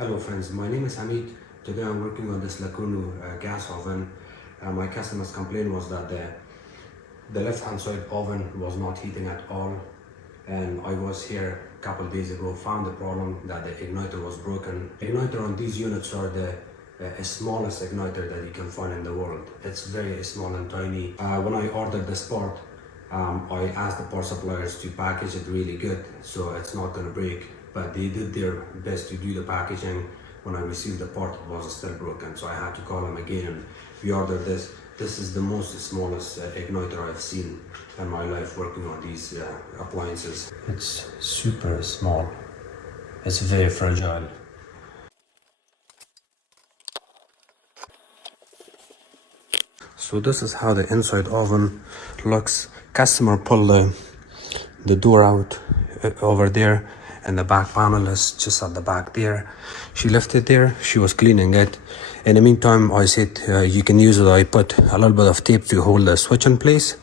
Hello friends, my name is Hamid. Today I'm working on this lacornue gas oven. My customer's complaint was that the left hand side oven was not heating at all, and I was here a couple of days ago, found the problem that the igniter was broken. Igniter on these units are the smallest igniter that you can find in the world. It's very small and tiny. When I ordered this part, I asked the part suppliers to package it really good so it's not going to break, but they did their best to do the packaging. When I received the part, it was still broken, so I had to call them again and we ordered this. This is the most smallest igniter I've seen in my life working on these appliances. It's super small. It's very fragile. So this is how the inside oven looks. Customer pulled the door out over there, and the back panel is just at the back there. She left it there, she was cleaning it. In the meantime, I said you can use it. I put a little bit of tape to hold the switch in place,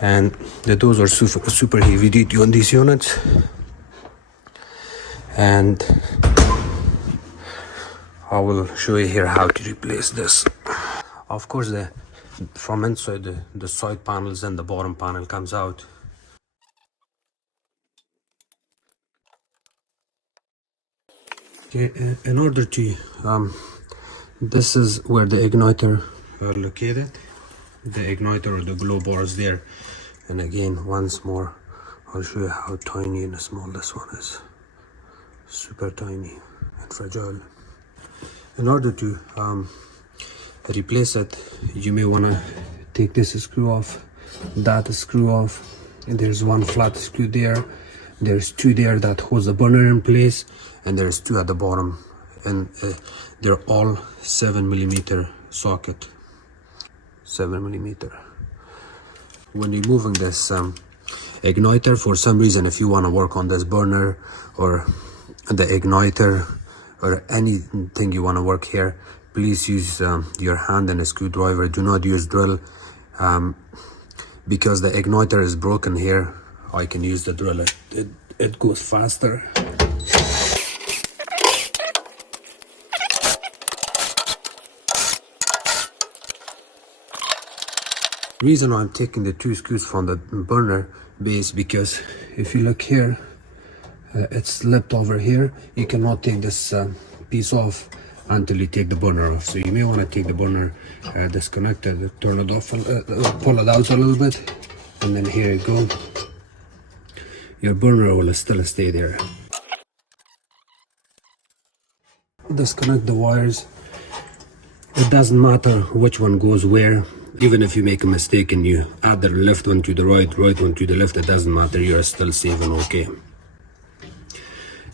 and the doors are super heavy duty on these units. And I will show you here how to replace this. Of course, from inside the side panels and the bottom panel comes out. Okay, in order to this is where the igniter are located. The igniter or the glow bar is there. And again, once more, I'll show you how tiny and small this one is. Super tiny and fragile. In order to replace it, you may want to take this screw off, that screw off, and there's one flat screw there. There's two there that holds the burner in place, and there's two at the bottom, and they're all 7mm socket. 7mm. When you're moving this igniter, for some reason, if you want to work on this burner or the igniter or anything you want to work here, please use your hand and a screwdriver. Do not use drill, because the igniter is broken here. I can use the drill. It goes faster. Reason I'm taking the two screws from the burner base, because if you look here, it's slipped over here. You cannot take this piece off until you take the burner off. So you may want to take the burner disconnected, turn it off, pull it out a little bit, and then here you go. Your burner will still stay there. Disconnect the wires. It doesn't matter which one goes where. Even if you make a mistake and you add the left one to the right one to the left, it doesn't matter. You're still safe and okay.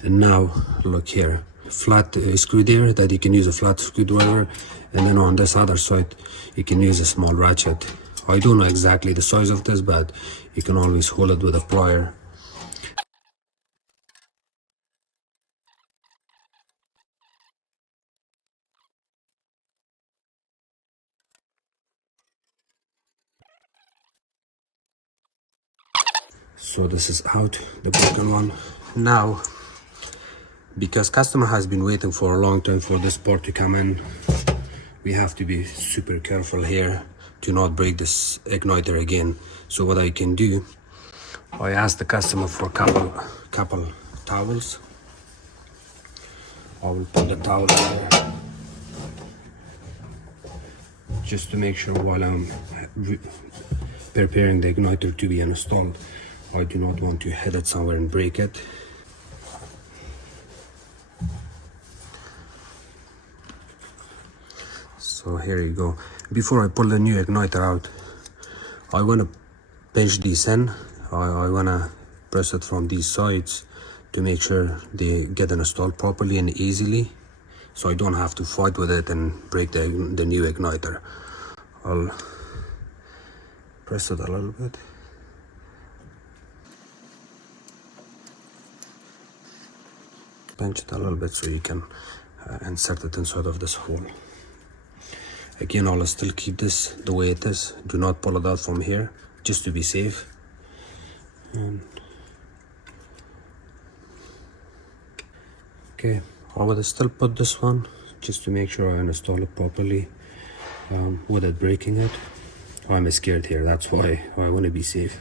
And now look here, flat screw there that you can use a flat screwdriver, and then on this other side you can use a small ratchet. I don't know exactly the size of this, but you can always hold it with a plier. So this is out, the broken one. Now, because customer has been waiting for a long time for this part to come in, we have to be super careful here to not break this igniter again. So what I can do, I asked the customer for a couple towels. I will put the towel there just to make sure while I'm preparing the igniter to be installed. I do not want to hit it somewhere and break it. So here you go. Before I pull the new igniter out, I want to pinch these in. I want to press it from these sides to make sure they get installed properly and easily, so I don't have to fight with it and break the new igniter. I'll press it a little bit. Pinch it a little bit so you can insert it inside of this hole. Again, I'll still keep this the way it is. Do not pull it out from here, just to be safe. And okay, I would still put this one just to make sure I install it properly without breaking it. I'm scared here, that's why I want to be safe.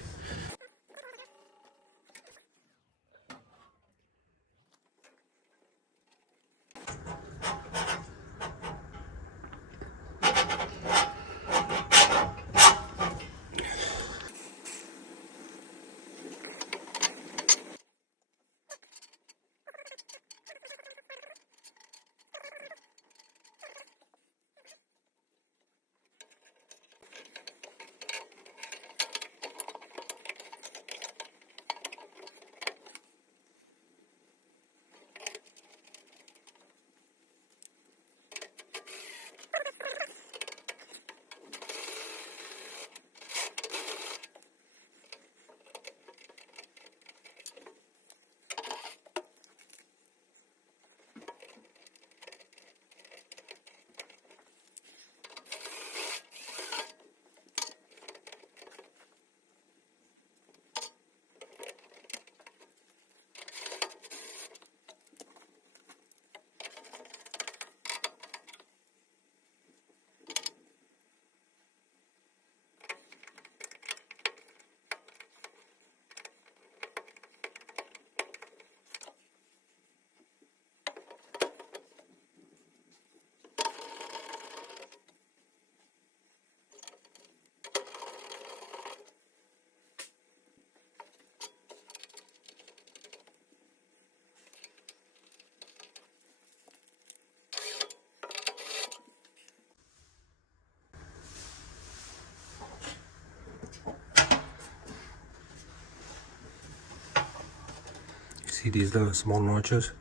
See these little small notches?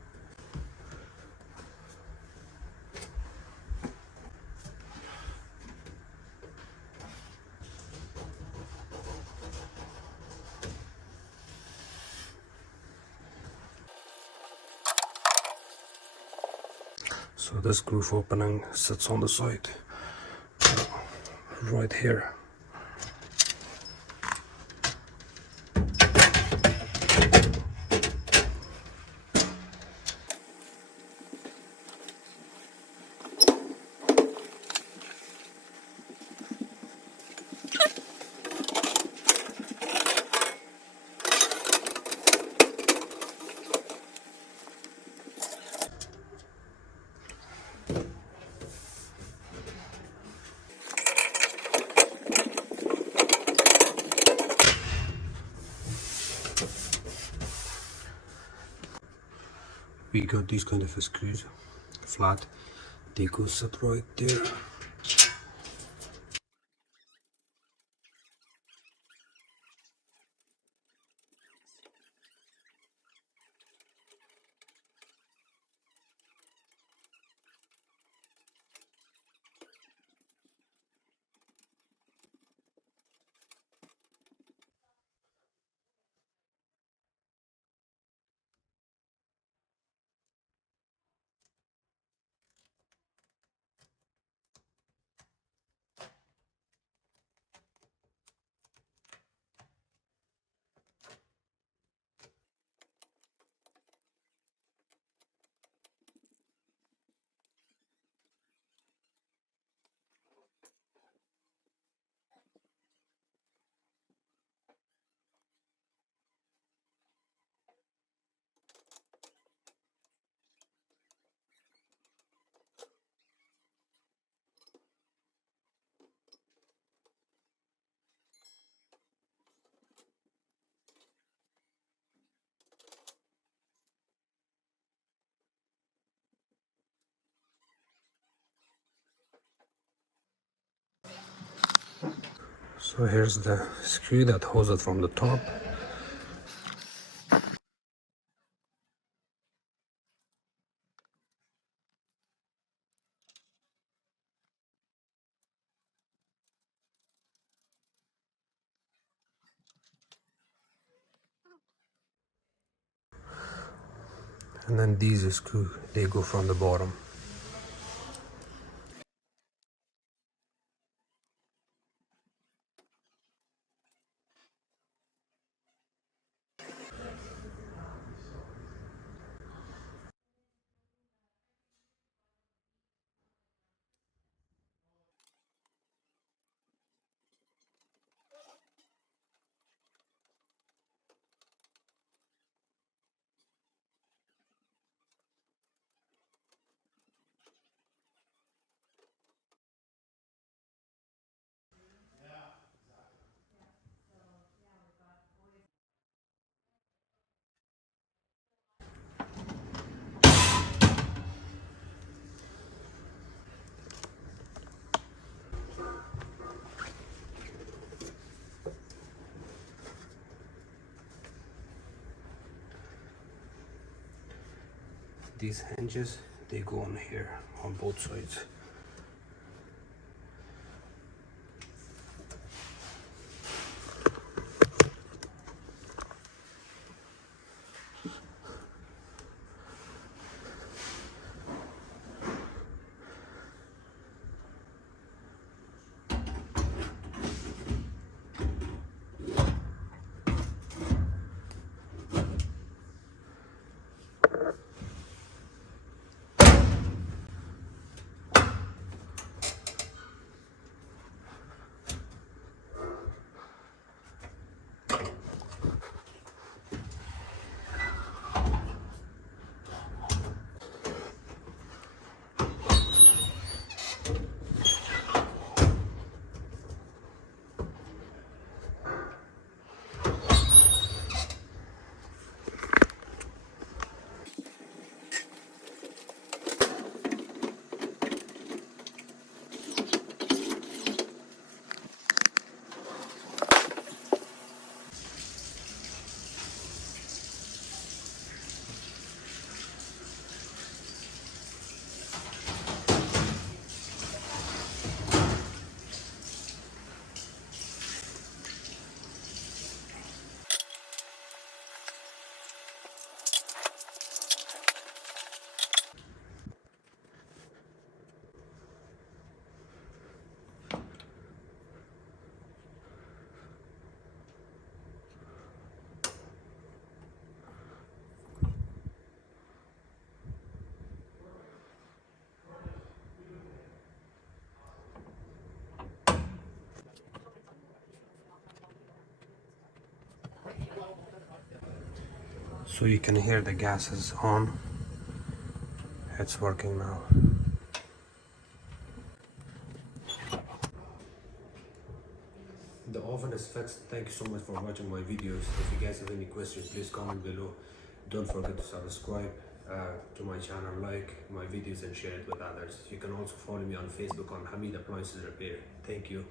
So this groove opening sits on the side, right here. We got these kind of screws, flat, they go sit right there. So here's the screw that holds it from the top. And then these screws, they go from the bottom. these hinges, they go on here on both sides. So you can hear the gas is on. It's working now. The oven is fixed. Thank you so much for watching my videos. If you guys have any questions, please comment below. Don't forget to subscribe to my channel, like my videos and share it with others. You can also follow me on Facebook on Hamid Appliances Repair. Thank you.